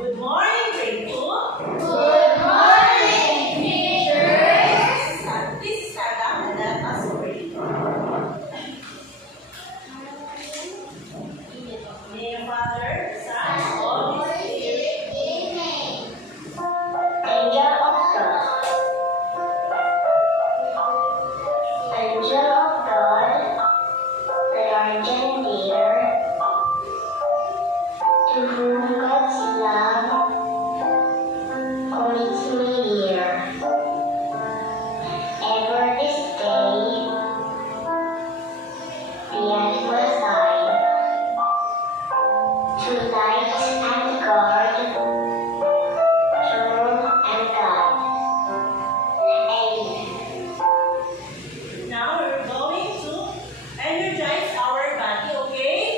Good morning, grade 2. Good morning, teachers. Please stand up and let us pray. Name of Father, Son, and Holy Spirit. Amen. Angel of God. Angel of God, the guardian dear, to whom God's love commits me dear. Ever this day, be at my side, to light and guard, true and God. Amen. Now we're going to energize our body, okay?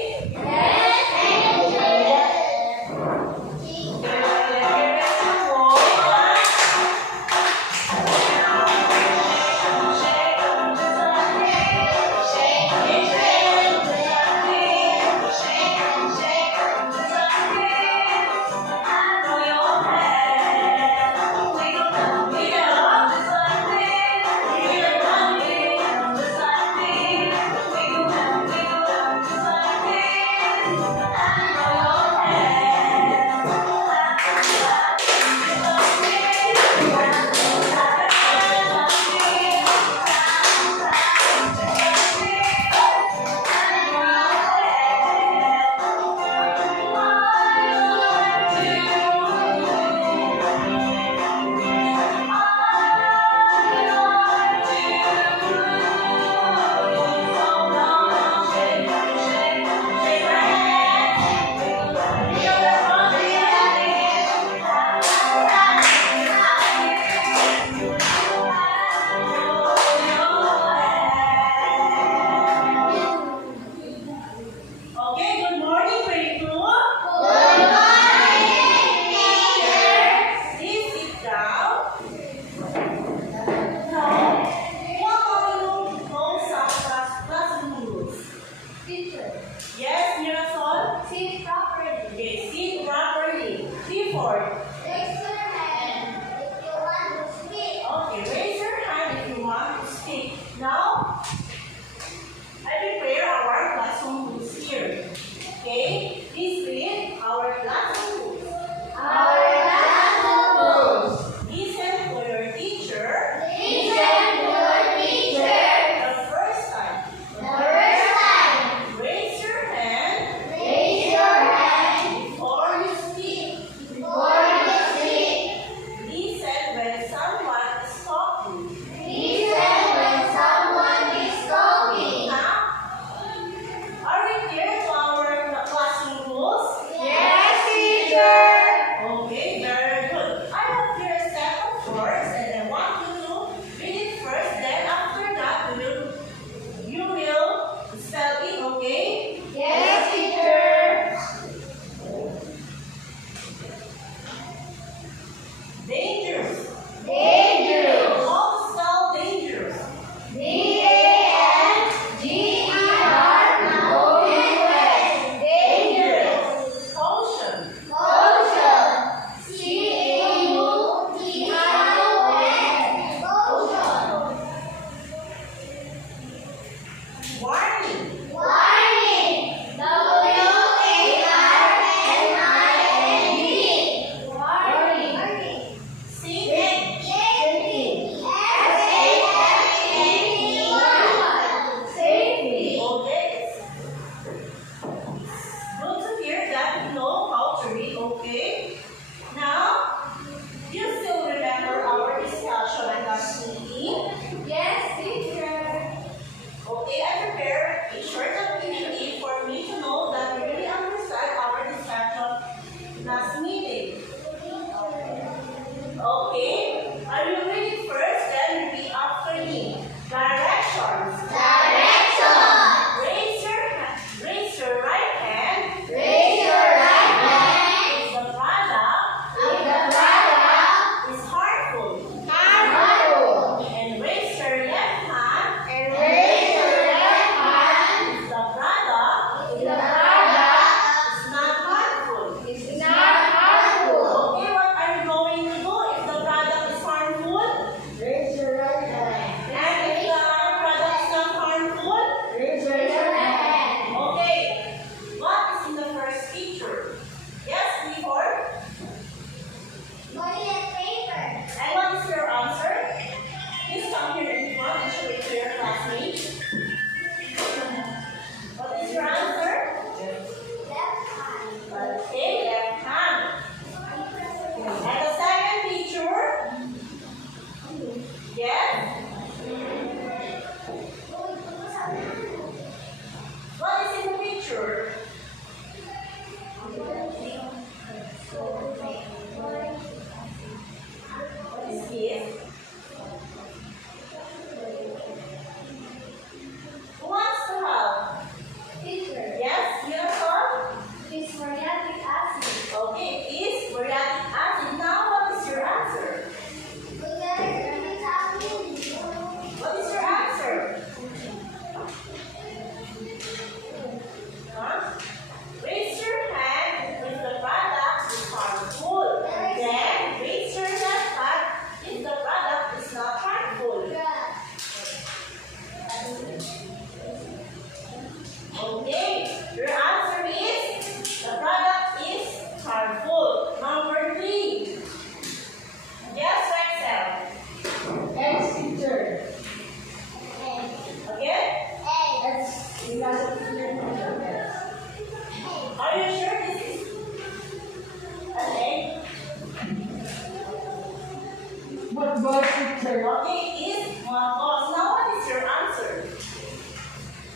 teacher. Okay, is Marcos. Now what is your answer?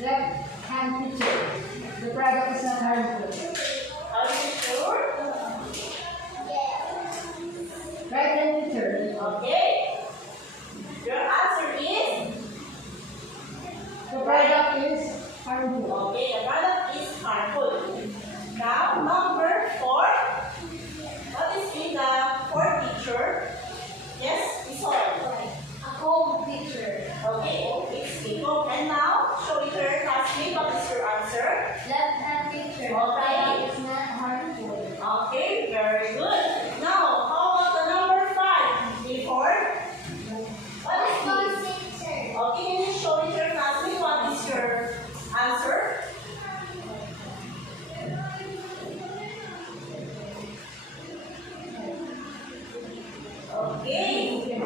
Left hand teacher. The product is not harmful. Are you sure? Right hand teacher. Okay. Your answer is The product is harmful. okay. The product is harmful. Now number 4. What is in the fourth teacher? Yes, it's all. A home teacher. Okay, it's people. And now show it to your classmate. What is your answer? Left hand teacher. The Okay. product is not harmful. Okay, very good. Now, how about the number 5? Before? What is this? teacher. Okay, can you show it to your classmate? What is your answer? Okay.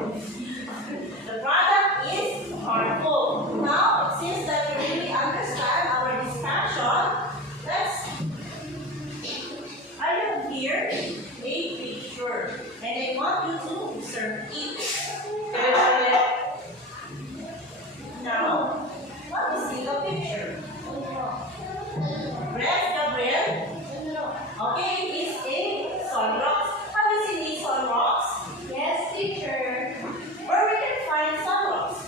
The product is harmful. Now, it seems that you really understand our discussion. I have here a picture and I want you to observe it. Now, what is in the picture? Red, Gabriel? Okay, it is a sunrocks. Have you seen these sunrocks? Yes, teacher. Where we can find sunrocks?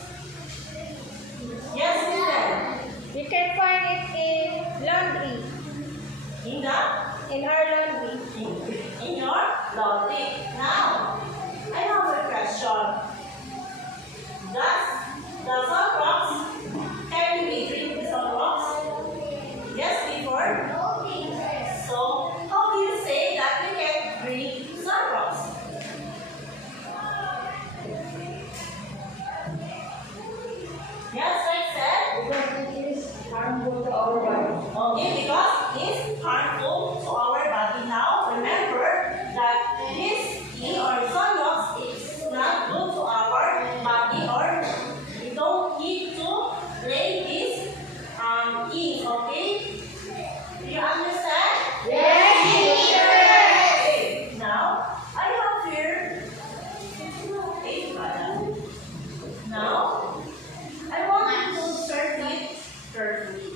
Yes, we can. You can find it in laundry. In our laundry. in your laundry. Now, I have a question. The sunrocks, can we drink the sunrocks? Yes, before. No, teacher. So, how do you say that we can drink sunrocks? Yes, I said. Because it is harmful to our body. Okay, because it's harmful to our body. Now, remember that this tea or sunrocks is not good to our body, or we don't need to play this tea, okay? Do you understand? Okay, now, I have here a product. Now, I want you to serve it carefully.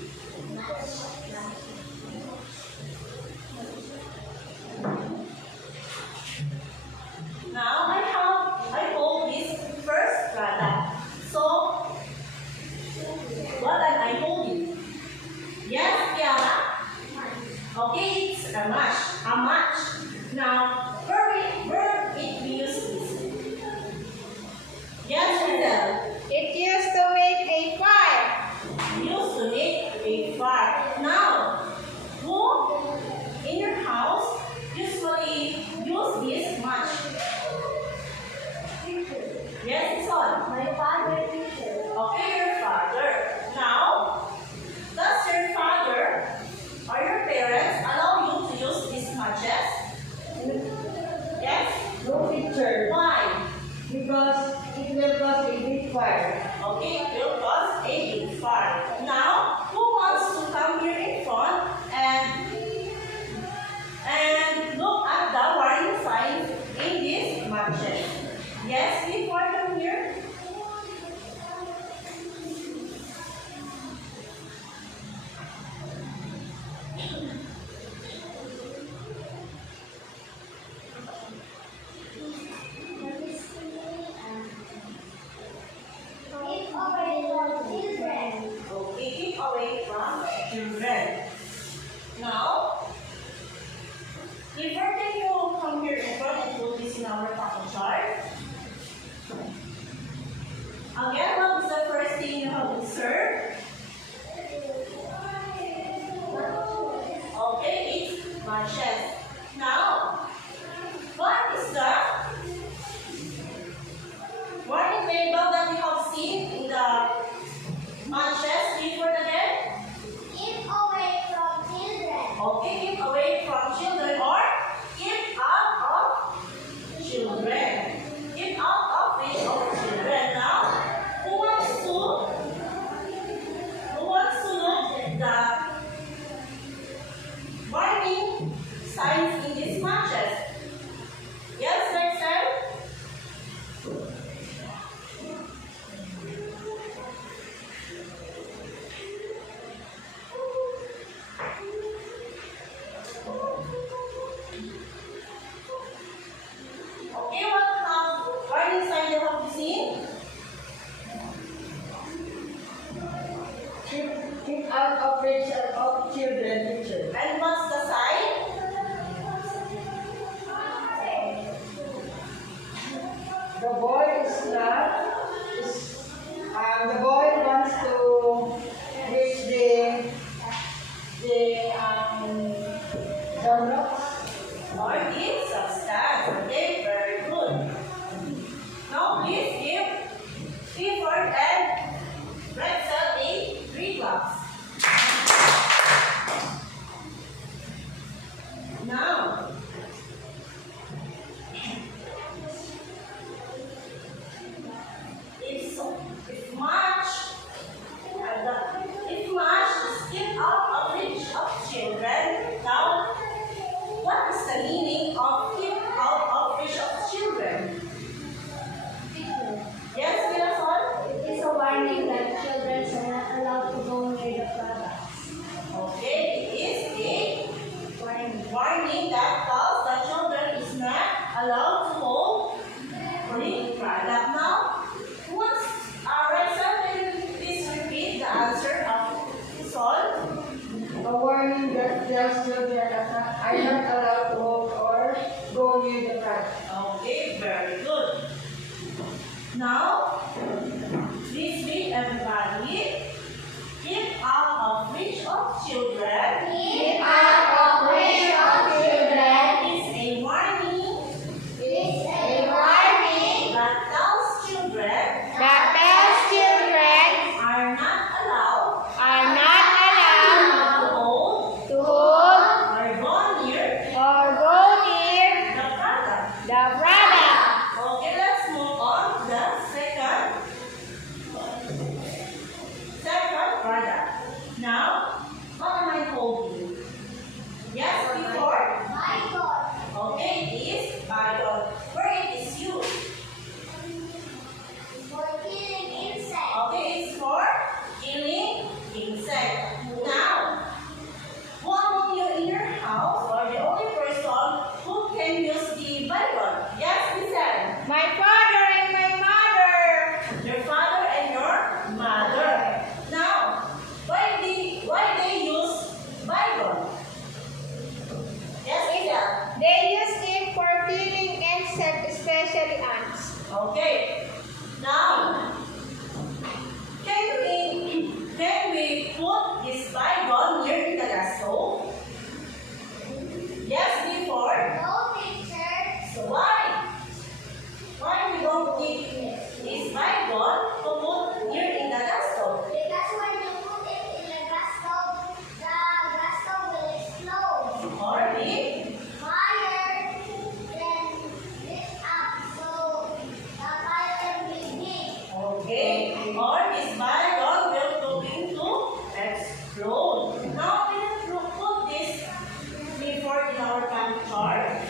Now I hold this first product. So what am I holding? Yes, Kiara? Okay, it's a match. Now where it we use this? Yes, Rindel. It used to make a fire. Used to make a fire. Now, who in your house usually use this match? Yes, it's on. My father, teacher. Okay, your father. Now, does your father or your parents allow you to use these matches? Yes? No teacher. Why? Because it will cause a big fire. Okay, it will cause a big fire. Now, who wants to come here in front and look at the warning signs in these matches? Yes, before come here. Keep away from children. Okay, keep away from children. Now, before can you come here in front and put this in our package chart? Again, what is the first thing you have observed? Okay, it's matches. Now, what is the warning label that we have seen in the matches before again? Keep away from children. Okay, keep away from children or keep out of children. Keep out of reach of children. Now, who wants to look at the warning sign the boy wants to reach the rocks. Or the substance. Okay, very good. Now please give Clifford and Pretzel a 3 claps. Now, if March is still out of reach of children, now what is the meaning of keep out of reach of children? Yes, Mirasol? It is a warning that children are not allowed to go near the products. Okay, it is a warning that tells the children is not allowed to hold the product. Now, Rexel, can you please repeat the answer of Sol? A warning that tells children are not allowed to hold or go near the product. Okay, very good. Now, please read everybody. Keep out of reach of children. Keep out of reach of children. Is a warning It's a warning that tells children that tells children are not allowed are not allowed to hold to hold or go near or go near the product. the product. Okay, let's move on to the second product. Now, what am I holding? Yes, before? Bible. Okay, it is Bible. Where it is used? For killing insects. Okay, it's for killing insects. Now, who among you in your house or the only person who can use the Bible? Yes, listen. My father and my mother. Your father and your mother. Now, why they use Bible? Yes, Ida. They use it for killing insects, especially ants. Okay. Now, can we put this Bible near the gas stove? Yes, before. No, teacher. So why? Why we don't need this Bible to put near in the gas stove? Because when you put it in the gas stove will explode. Or the Fire then lit up so the fire will big. okay. Or this Bible will going to explode. Now we will put this before in our camp chart.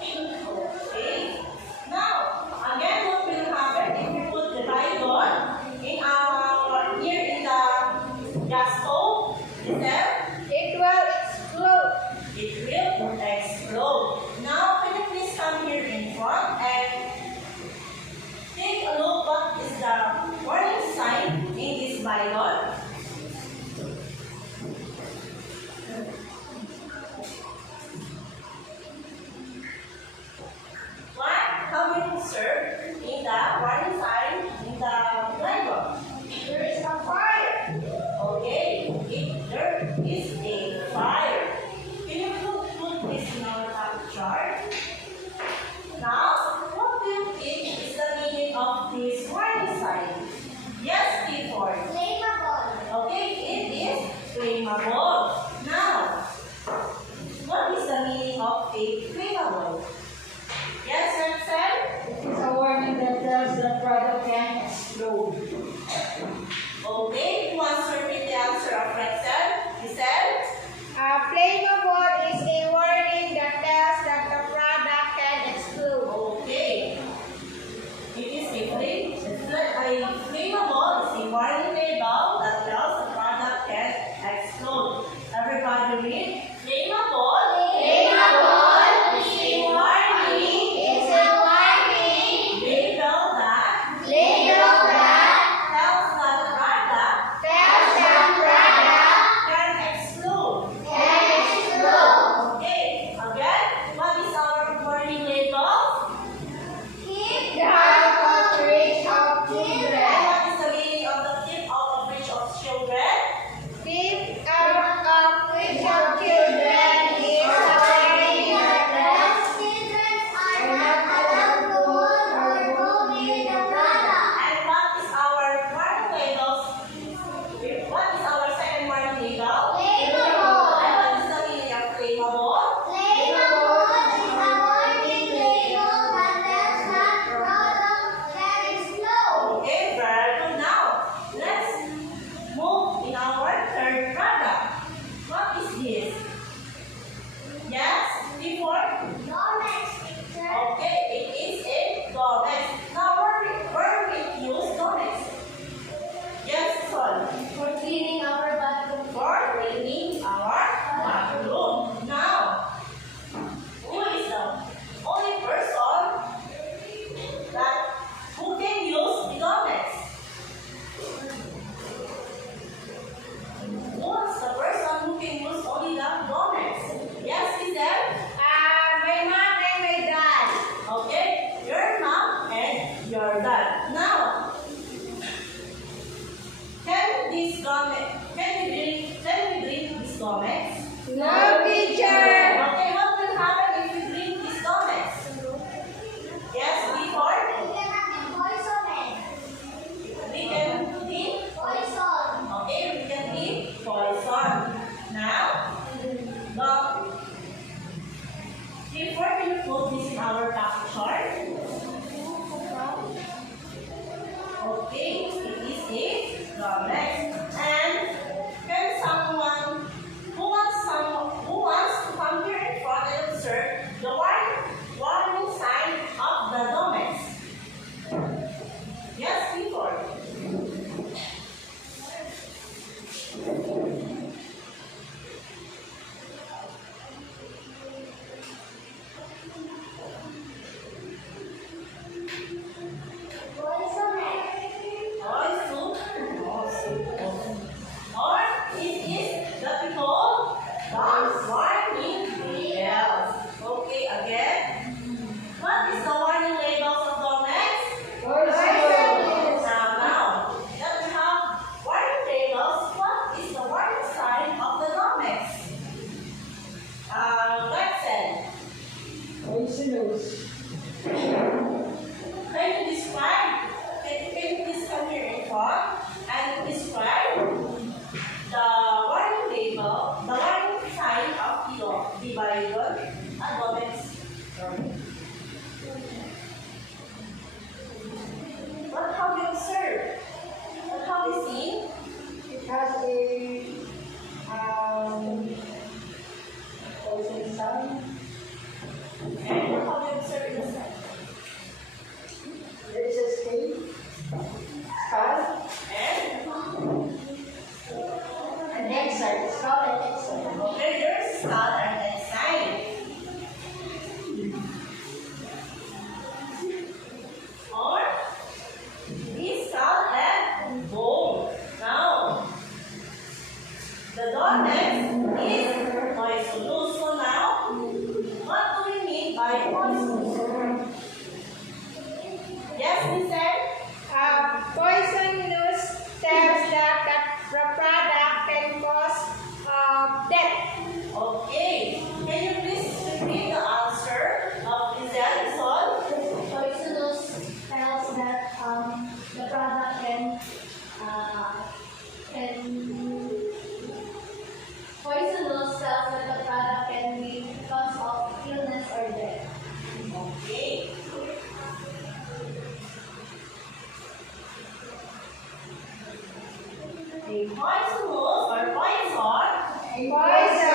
Okay. Now, again, what will happen if we put the Bible near in the gas stove? Is there? It will explode. It will explode. Now, can you please come here in front and take a look what is the warning sign in this Bible? How will you serve in the warning sign in the Bible? There is a fire. Okay, there is a fire. Can you put this in our top chart? Now, what do you think is the meaning of this warning sign? Yes, before. Flammable. Okay, it is flammable. Now, what is the meaning of a flammable? Yes, Rexel? It is a warning that tells the product can explode. Okay, who wants to repeat the answer of Rexel? He said? Flammable is a warning that tells that the product can explode. Okay. It is a flammable is a warning label that tells the product can explode. Everybody read. Flammable Flammable is a warning is a warning label that that tells the product tells the product can explode. Domex? Can we drink these Domex? No, teacher. Okay, what will happen if we drink these Domex? Yes, before we can be okay, we can be poison. Now, before we put this in our pack chart. Okay, it is a Domex. And can someone who wants to come here in front and observe the warning sign of the Domex? Yes, before. Or it is the people warning labels. Okay, again. What is the warning labels of Domex? Poison. Now that we have warning labels, what is the warning sign of the Domex? Lexen, Poisonous. can you describe? Can you please come here in front and describe the warning label, the warning sign of the Bible and Domex? What have you observed? What have you seen? It has a poison sign. And what have you observed inside? There is a stain. Skull. And And exit. Skull and exit. okay, there's skull and that sign. Or this skull and bone. Now, the Domex is poisonous. So now, what do we mean by poisonous? Yes, we said. Poisonous tells that the product can cause death. Okay. Can you please repeat the answer of Lizelle Isol? Poisonous tells that the product can poisonous tells that the product can be cause of illness or death. Okay. A poisonous or poison Poison